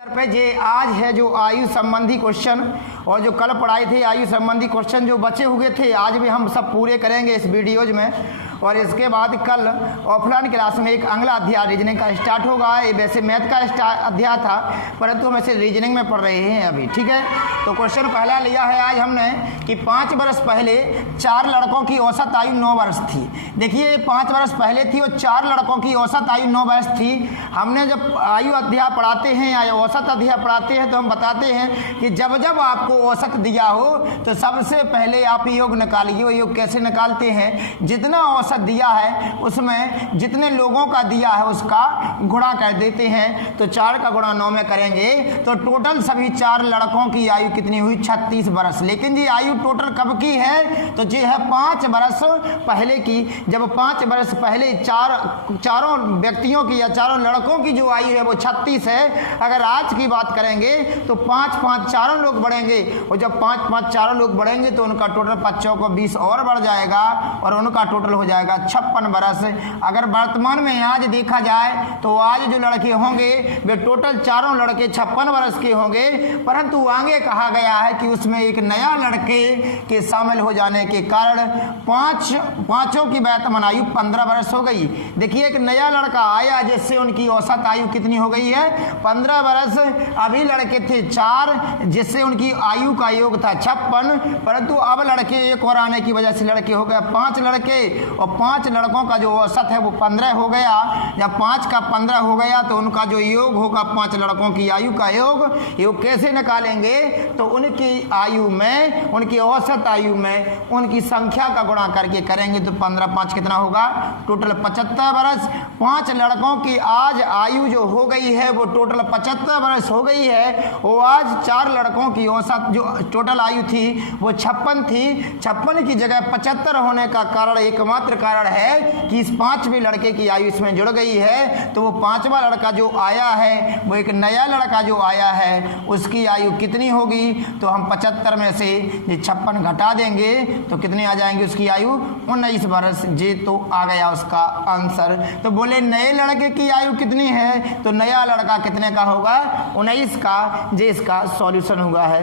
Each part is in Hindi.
पे जे आज है जो आयु संबंधी क्वेश्चन और जो कल पढ़ाए थे आयु संबंधी क्वेश्चन जो बचे हुए थे आज भी हम सब पूरे करेंगे इस वीडियोज में। और इसके बाद कल ऑफलाइन क्लास में एक अगला अध्याय रीजनिंग का स्टार्ट होगा। ये वैसे मैथ का अध्याय था परंतु हम ऐसे रीजनिंग में पढ़ रहे हैं अभी, ठीक है। तो क्वेश्चन पहला लिया है आज हमने कि 5 वर्ष पहले 4 लड़कों की औसत आयु 9 वर्ष थी। देखिए 5 वर्ष पहले थी और 4 लड़कों की औसत आयु 9 वर्ष थी। हमने जब आयु अध्याय पढ़ाते हैं या औसत अध्याय पढ़ाते हैं तो हम बताते हैं कि जब जब आपको औसत दिया हो तो सबसे पहले आप योग निकालिए। वो योग कैसे निकालते हैं, जितना औसत दिया है उसमें जितने लोगों का दिया है उसका गुणा कर देते हैं। तो 4 का गुणा 9 में करेंगे तो टोटल सभी 4 लड़कों की आयु कितनी हुई, 36 वर्ष। लेकिन जी आयु टोटल कब की है तो ये है 5 वर्ष पहले की। जब 5 वर्ष पहले चारों व्यक्तियों की या चारों लड़कों की जो आयु है वो 36 है। अगर आज की बात करेंगे तो 5-5 चारों लोग बढ़ेंगे और जब 5-5 चारों लोग बढ़ेंगे तो उनका टोटल 5 को 20 और बढ़ जाएगा और उनका टोटल हो जाएगा 56 वर्ष। अगर वर्तमान में आज देखा जाए तो आज जो लड़के होंगे वे टोटल चारों लड़के 56 वर्ष के होंगे, परंतु आगे कहा गया है कि उसमें एक नया लड़के के शामिल हो जाने के कारण पांचों की वर्तमान आयु 15 वर्ष हो गई। देखिए एक नया लड़का आया जिससे उनकी औसत आयु कितनी हो गई है, 15 वर्ष। अभी लड़के थे 4 जिससे उनकी आयु का योग था 56, परंतु अब लड़के एक और आने की वजह से लड़के हो गए 5 लड़के और 5 लड़कों का जो औसत है वो 15 हो गया। जब 5 का 15 हो गया तो उनका जो योग होगा 5 लड़कों की आयु का योग कैसे निकालेंगे तो उनकी आयु में, उनकी औसत आयु में उनकी संख्या का गुणा करके करेंगे तो 15-5 कितना होगा, टोटल 75 वर्ष। 5 लड़कों की आज आयु जो हो गई है वो टोटल 75 वर्ष हो गई है। वो आज 4 लड़कों की औसत जो टोटल आयु थी वो 56 थी। 56 की जगह 75 होने का कारण एकमात्र कारण है कि इस 5वें लड़के की आयु इसमें जुड़ गई है। तो वो 5वां लड़का जो आया है वो एक नया लड़का जो आया है उसकी आयु कितनी होगी तो हम 75 में से 56 घटा देंगे तो कितनी आ जाएंगी उसकी आयु 19 वर्ष। जे तो आ गया उसका आंसर। तो बोले नए लड़के की आयु कितनी है तो नया लड़का कितने का होगा, 19 का। जे इसका सॉल्यूशन हुआ है,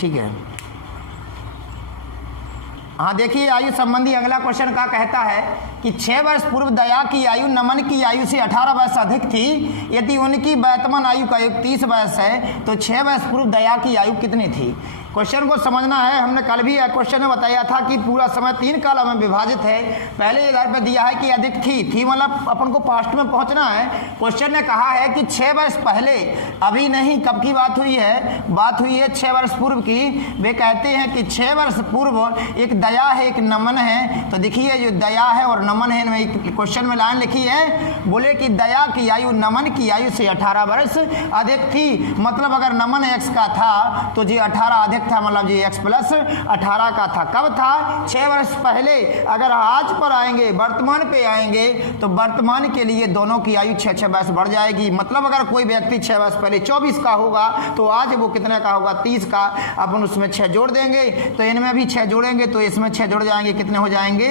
ठीक है। हाँ देखिए आयु संबंधी अगला क्वेश्चन का कहता है कि 6 वर्ष पूर्व दया की आयु नमन की आयु से 18 वर्ष अधिक थी। यदि उनकी वर्तमान आयु का योग 30 वर्ष है तो 6 वर्ष पूर्व दया की आयु कितनी थी। क्वेश्चन को समझना है। हमने कल भी क्वेश्चन में बताया था कि पूरा समय 3 कालों में विभाजित है। पहले इधर पे दिया है कि अधिक थी मतलब अपन को पास्ट में पहुंचना है। क्वेश्चन ने कहा है कि 6 वर्ष पहले, अभी नहीं, कब की बात हुई है, बात हुई है 6 वर्ष पूर्व की। वे कहते हैं कि 6 वर्ष पूर्व एक दया है एक नमन है। तो देखिए जो दया है और नमन है इनमें क्वेश्चन में लाइन लिखी है, बोले कि दया की आयु नमन की आयु से 18 वर्ष अधिक थी। मतलब अगर नमन x का था तो जी 18 अधिक था, मतलब जी x प्लस 18 का था। कब था, 6 वर्ष पहले। अगर आज पर आएंगे, वर्तमान पे आएंगे तो वर्तमान के लिए दोनों की आयु 6 वर्ष बढ़ जाएगी। मतलब अगर कोई व्यक्ति 6 वर्ष पहले 24 का होगा तो आज वो कितने का होगा, 30 का। अपन उसमें 6 जोड़ देंगे तो इनमें भी 6 जोड़ेंगे तो इसमें 6 जुड़ जाएंगे, कितने हो जाएंगे,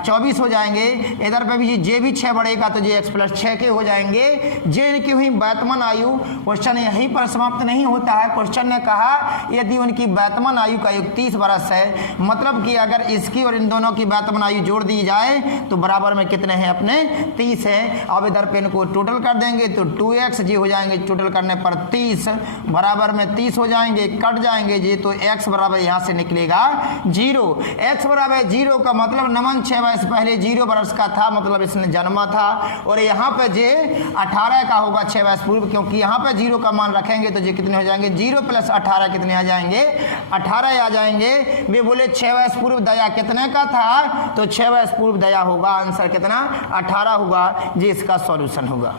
24 हो जाएंगे। इधर पे भी जे भी 6 बढ़ेगा तो जे x प्लस 6 के हो जाएंगे। जे इनकी हुई वर्तमान आयु। क्वेश्चन यहीं पर समाप्त नहीं होता है। क्वेश्चन ने कहा यदि उनकी वर्तमान आयु का योग 30 वर्ष है, मतलब कि अगर इसकी और इन दोनों की वर्तमान आयु जोड़ दी जाए तो बराबर में कितने हैं अपने, 30 है। अब इधर पे इनको टोटल कर देंगे तो 2x जी हो जाएंगे, टोटल करने पर 30 बराबर में 30 हो जाएंगे, कट जाएंगे जी तो x बराबर यहाँ से निकलेगा 0। x बराबर 0 का मतलब नमन 6 वर्ष पहले 0 वर्ष का था, मतलब इसने जन्मा था। और यहाँ पे जे 18 का होगा 6 वर्ष पूर्व, क्योंकि यहाँ पे 0 का मान रखेंगे तो जे कितने हो जाएंगे, 0 प्लस 18 कितने आ जाएंगे, 18 आ जाएंगे। वे बोले 6 वर्ष पूर्व दया कितने का था तो 6 वर्ष पूर्व दया होगा, आंसर कितना, 18 होगा। जी इसका सॉल्यूशन होगा।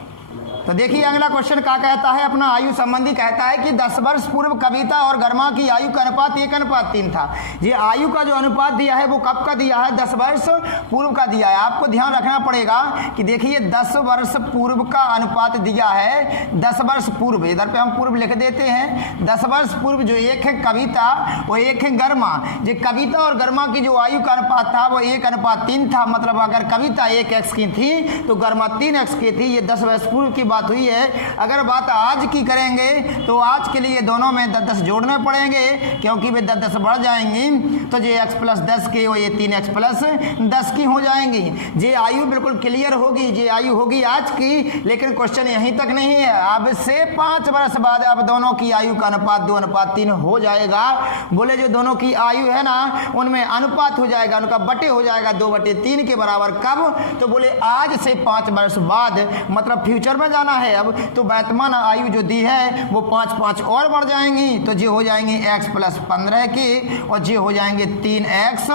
तो देखिए अगला क्वेश्चन क्या कहता है, अपना आयु संबंधी कहता है कि 10 वर्ष पूर्व कविता और गर्मा की आयु का अनुपात 1:3 था। ये आयु का जो अनुपात दिया है वो कब का दिया है, 10 वर्ष पूर्व का दिया है। आपको ध्यान रखना पड़ेगा कि देखिए 10 वर्ष पूर्व का अनुपात दिया है, 10 वर्ष पूर्व, इधर पे हम पूर्व लिख देते हैं। 10 वर्ष पूर्व जो एक है कविता वो एक है गर्मा। जो कविता और गर्मा की जो आयु का अनुपात था वो 1:3 था। मतलब अगर कविता 1x की थी तो गर्मा 3x की थी। ये 10 वर्ष पूर्व की बात हुई है। अगर बात आज की करेंगे तो आज के लिए दोनों में 10 जोड़ने पड़ेंगे, क्योंकि वे 10 बढ़ जाएंगी तो जे x प्लस 10 की और ये 3x प्लस 10 की हो जाएंगी। जे आयु बिल्कुल क्लियर होगी, जे आयु होगी आज की। लेकिन क्वेश्चन यहीं तक नहीं है, अब से 5 वर्ष बाद अब दोनों की आयु का अनुपात 2:3 हो जाएगा। बोले जो दोनों की आयु है ना उनमें अनुपात हो जाएगा, उनका बटे हो जाएगा 2/3 के बराबर। कब? तो बोले आज से 5 वर्ष बाद, मतलब फ्यूचर में जाना है अब। तो वर्तमान आयु जो दी है वो 5 और बढ़ जाएंगी, तो जो हो जाएंगे x प्लस 15 की और जे हो जाएंगे 3x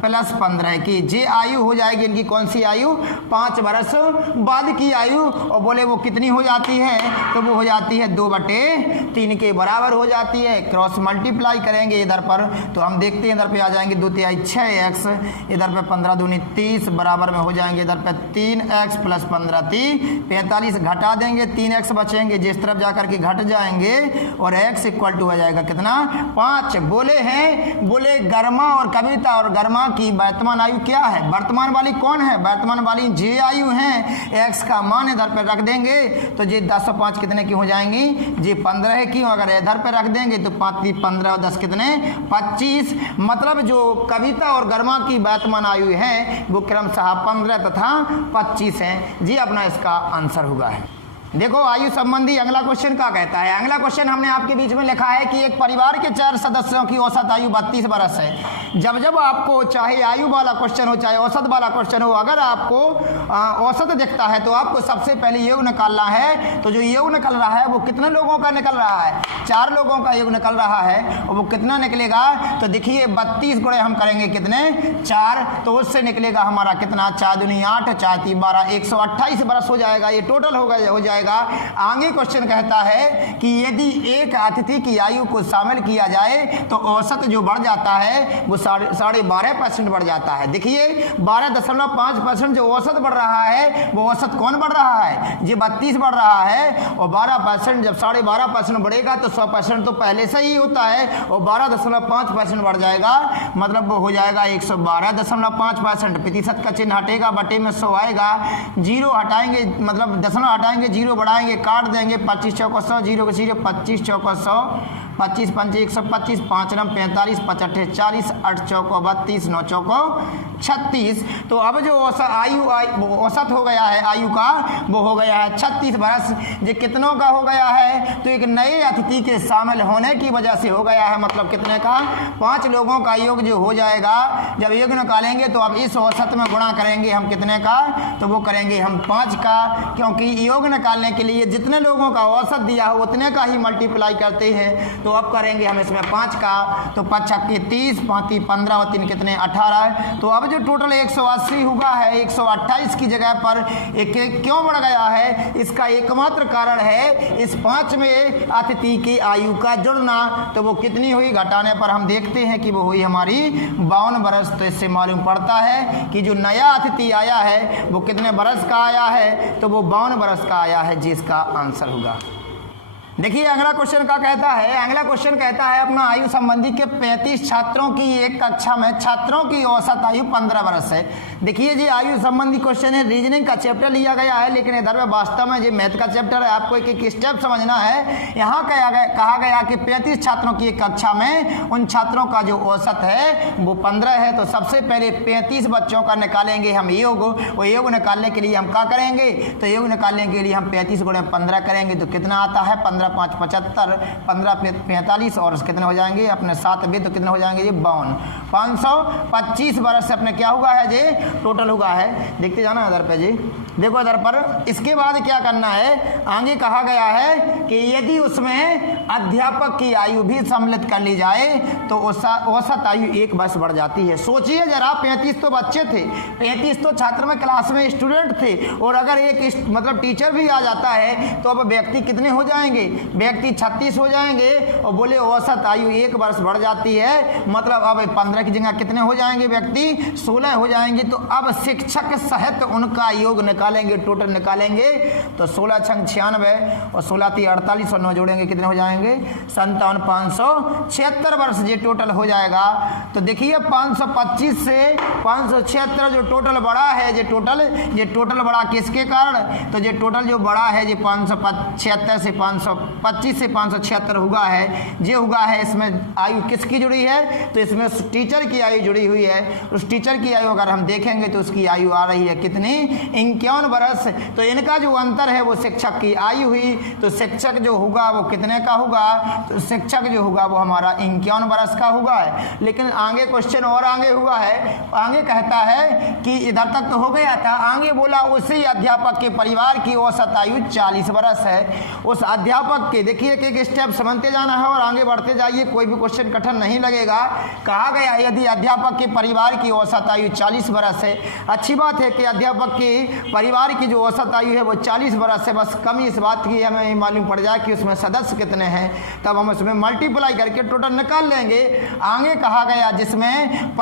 प्लस 15 की। जे आयु हो जाएगी इनकी कौन सी आयु? 5 वर्ष बाद की आयु। और बोले वो कितनी हो जाती है? तो वो हो जाती है 2/3 के बराबर हो जाती है। क्रॉस मल्टीप्लाई करेंगे इधर पर तो हम देखते हैं, इधर पे आ जाएंगे 2 तिहाई 6x, इधर पे 15 दूनी 30 बराबर में हो जाएंगे इधर पे 3x प्लस 15 45 घटा देंगे, 3x बचेंगे जिस तरफ जाकर के घट जाएंगे और x इक्वल टू हो जाएगा कितना? 5। बोले हैं, बोले गर्मा और कविता और गर्मा की वर्तमान आयु क्या है? वर्तमान वाली कौन है? वर्तमान वाली जे आयु है। x का मान इधर पे रख देंगे तो जे 10 और 5 कितने की हो जाएंगी? जे 15 की। अगर इधर पे रख देंगे तो 5 15 और 10 कितने? 25। मतलब जो कविता और गर्मा की वर्तमान आयु है वो क्रमशः 15 तथा 25 है। जी अपना इसका आंसर होगा। देखो आयु संबंधी अगला क्वेश्चन क्या कहता है। अगला क्वेश्चन हमने आपके बीच में लिखा है कि एक परिवार के 4 सदस्यों की औसत आयु 32 वर्ष है। जब आपको चाहे आयु वाला क्वेश्चन हो चाहे औसत वाला क्वेश्चन हो, अगर आपको औसत दिखता है तो आपको सबसे पहले योग निकालना है। तो जो योग निकल रहा है वो कितने लोगों का निकल रहा है? 4 लोगों का योग निकल रहा है। और वो कितना निकलेगा? तो देखिए 32 गुणे हम करेंगे कितने? 4, तो उससे निकलेगा हमारा कितना? 4 दूनी 8, 4 3 12, 128 वर्ष हो जाएगा। ये टोटल हो जाएगा। आगे क्वेश्चन कहता है कि यदि एक अतिथि की आयु को शामिल किया जाए तो औसत जो बढ़ जाता है वो 12.5% बढ़ जाता है। देखिए 12.5% जो औसत बढ़ रहा है वो औसत कौन बढ़ रहा है? ये 32 बढ़ रहा है। और 12% जब 12.5% बढ़ेगा तो 100% तो पहले से ही होता है और 12.5% बढ़ जाएगा, मतलब वो हो जाएगा 112.5%। प्रतिशत का चिन्ह हटेगा, बटे में 100 आएगा, 0 हटाएंगे मतलब दशमलव हटाएंगे, 0 बढ़ाएंगे, काट देंगे, 25 चौको 100, 0 के 0, 25 चौको 100, 25 पंचे 125, 5 नम 45, 5 अट्ठे 40, 8 चौको 32, 9 चौको 36। तो अब जो औसत हो गया है आयु का वो हो गया है 36 वर्ष। ये कितनों का हो गया है? तो एक नए अतिथि के शामिल होने की वजह से हो गया है। मतलब कितने का? 5 लोगों का योग जो हो जाएगा। जब योग निकालेंगे तो अब इस औसत में गुणा करेंगे हम कितने का? तो वो करेंगे हम 5 का, क्योंकि योग निकालने के लिए जितने लोगों का औसत दिया हो उतने का ही मल्टीप्लाई करते हैं। तो अब करेंगे हम इसमें 5 का, तो 5 छक्के 30, 5 15 और 3 कितने? 18। तो अब जो टोटल 180 हुआ है, 128 की जगह पर एक क्यों बढ़ गया है? इसका एकमात्र कारण है इस 5 में अतिथि की आयु का जुड़ना। तो वो कितनी हुई? घटाने पर हम देखते हैं कि वो हुई हमारी 52 वर्ष। तो इससे मालूम पड़ता है कि जो नया अतिथि आया है वो कितने वर्ष का आया है? तो वो 52 वर्ष का आया है, जिसका आंसर होगा। देखिए अगला क्वेश्चन क्या कहता है। अगला क्वेश्चन कहता है अपना आयु संबंधी के 35 छात्रों की एक कक्षा में छात्रों की औसत आयु 15 वर्ष है। देखिए जी आयु संबंधी क्वेश्चन है, रीजनिंग का चैप्टर लिया गया है, लेकिन इधर में वास्तव में ये मैथ का चैप्टर है। आपको एक एक स्टेप समझना है। यहाँ कहा गया कि 35 छात्रों की एक कक्षा में उन छात्रों का जो औसत है वो 15 है। तो सबसे पहले 35 बच्चों का निकालेंगे हम योग। और योग निकालने के लिए हम क्या करेंगे? तो योग निकालने के लिए हम 35 गुणे 15 करेंगे तो कितना आता है? 15 5 75, 15 45 और कितने हो जाएंगे अपने 7 भी, तो कितने हो जाएंगे ये 52, 525 वर्ष से अपने क्या हुआ है जी? टोटल हुआ है। देखते जाना इधर पे जी, देखो इधर पर। इसके बाद क्या करना है? आगे कहा गया है कि यदि उसमें अध्यापक की आयु भी सम्मिलित कर ली जाए तो औसत आयु 1 वर्ष बढ़ जाती है। सोचिए जरा, 35 तो बच्चे थे, 35 तो छात्र में क्लास में स्टूडेंट थे, और अगर एक मतलब टीचर भी आ जाता है तो अब व्यक्ति कितने हो जाएंगे? व्यक्ति 36 हो जाएंगे। और बोले औसत आयु 1 वर्ष बढ़ जाती है, मतलब अब 15 की जगह कितने हो जाएंगे व्यक्ति? 16 हो जाएंगे। तो अब शिक्षक सहित उनका योग निकालेंगे, टोटल निकालेंगे तो 16 छंग 96 और 16 × 48 और 9 जोड़ेंगे कितने हो जाएंगे 57, 576 वर्ष ये टोटल हो जाएगा। तो देखिए 525 से 576 जो टोटल बड़ा है, ये टोटल बड़ा किसके कारण, तो ये टोटल जो बड़ा है ये 576 से 525 से 576 हुआ है, ये हुआ है। इसमें आयु किसकी जुड़ी है, तो इसमें उस टीचर की आयु जुड़ी हुई है। उस टीचर की आयु अगर हम देखेंगे तो उसकी आयु आ रही है कितनी 51 वर्ष। तो इनका जो अंतर है वो शिक्षक की आयु हुई, तो शिक्षक जो होगा वो कितने का होगा, तो शिक्षक जो होगा वो हमारा 51 वर्ष का होगा है। लेकिन आगे क्वेश्चन और आगे हुआ है, आगे कहता है कि इधर तक तो हो गया था, आगे बोला उसी अध्यापक के परिवार की औसत आयु 40 वर्ष है। उस अध्यापक के देखिए एक स्टेप समझते जाना है और आगे बढ़ते जाइए, कोई भी क्वेश्चन कठिन नहीं लगेगा। कहा गया यदि अध्यापक के परिवार की औसत आयु 40 वर्ष है, अच्छी बात है कि अध्यापक के परिवार की जो औसत आयु है वो 40 वर्ष है, बस कमी इस बात की हमें मालूम पड़ जाए कि उसमें सदस्य कितने हैं, तब हम उसमें मल्टीप्लाई करके टोटल निकाल लेंगे। आगे कहा गया जिसमें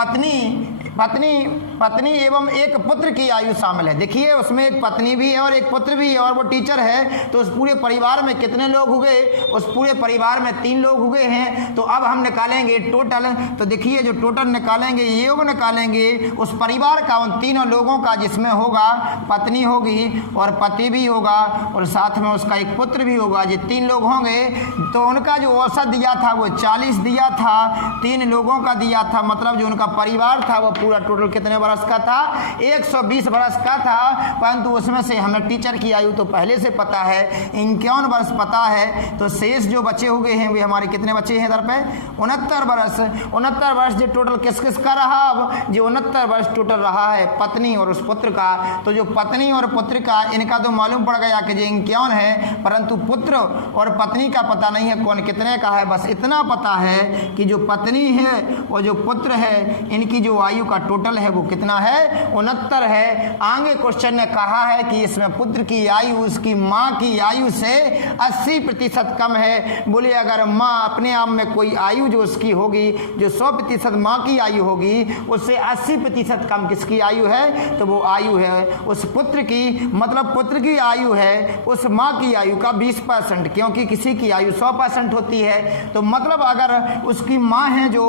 पत्नी एवं एक पुत्र की आयु शामिल है। देखिए उसमें एक पत्नी भी है और एक पुत्र भी है और वो टीचर है, तो उस पूरे परिवार में कितने लोग हुए, उस पूरे परिवार में 3 लोग हुए हैं। तो अब हम निकालेंगे टोटल, तो देखिए जो टोटल निकालेंगे योग निकालेंगे उस परिवार का, उन तीनों लोगों का, जिसमें होगा पत्नी होगी और पति भी होगा और साथ में उसका एक पुत्र भी होगा, ये 3 लोग होंगे। तो उनका जो औसत दिया था वो 40 दिया था, 3 लोगों का दिया था, मतलब जो उनका परिवार था वो पूरा टोटल कितने वर्ष का था 120 वर्ष का था। परंतु उसमें से हमें टीचर की आयु तो पहले से पता है 51 वर्ष पता है, तो शेष जो बचे हुए हैं वे हमारे कितने बचे हैं इधर पे 69 वर्ष। 69 वर्ष जो टोटल किस किस का रहा, अब जो 69 वर्ष टोटल रहा है पत्नी और उस पुत्र का। तो जो पत्नी और पुत्र का इनका तो मालूम पड़ गया कि जो 51 है, परंतु पुत्र और पत्नी का पता नहीं है कौन कितने का है। बस इतना पता है कि जो पत्नी है और जो पुत्र है इनकी जो आयु का टोटल है वो कितना है 69 है। आगे क्वेश्चन ने कहा है कि इसमें पुत्र की आयु उसकी माँ की आयु से 80% कम है। बोले अगर माँ अपने आप में कोई आयु जो उसकी होगी, जो 100% माँ की आयु होगी, उससे 80% कम किसकी आयु है, तो वो आयु है उस पुत्र की, मतलब पुत्र की आयु है उस माँ की आयु का 20%, क्योंकि किसी की आयु 100% होती है। तो मतलब अगर उसकी माँ है जो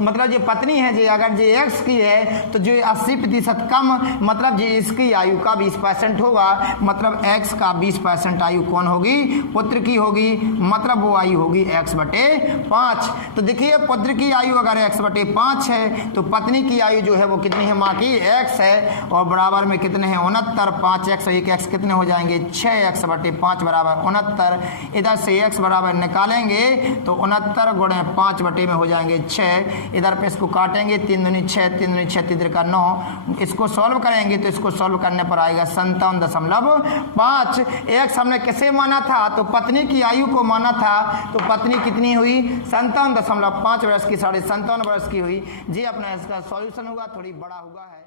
मतलब जो पत्नी है जो अगर जो एक्स की है तो जो 80% कम, मतलब जो इसकी आयु का 20% होगा, मतलब एक्स का 20% आयु कौन होगी, पुत्र की होगी, मतलब वो आयु होगी x/5। तो देखिए पुत्र की आयु अगर x/5 है तो पत्नी की आयु जो है वो कितनी है, माँ की x है, और बराबर में कितने हैं 69, 5x और 1x कितने हो जाएंगे 6x/5 बराबर 69। इधर से x बराबर निकालेंगे तो 69 गुणे 5 में हो जाएंगे 6। इधर पे इसको काटेंगे 3 दूनी 6, 3 दूनी 6, 3 का 9। इसको सॉल्व करेंगे तो इसको सॉल्व करने पर आएगा 57.5। एक्स हमने किसे माना था, तो पत्नी की आयु को माना था, तो पत्नी कितनी हुई 57.5 वर्ष की, 57.5 वर्ष की हुई। जी अपना इसका सॉल्यूशन होगा, थोड़ी बड़ा हुआ है।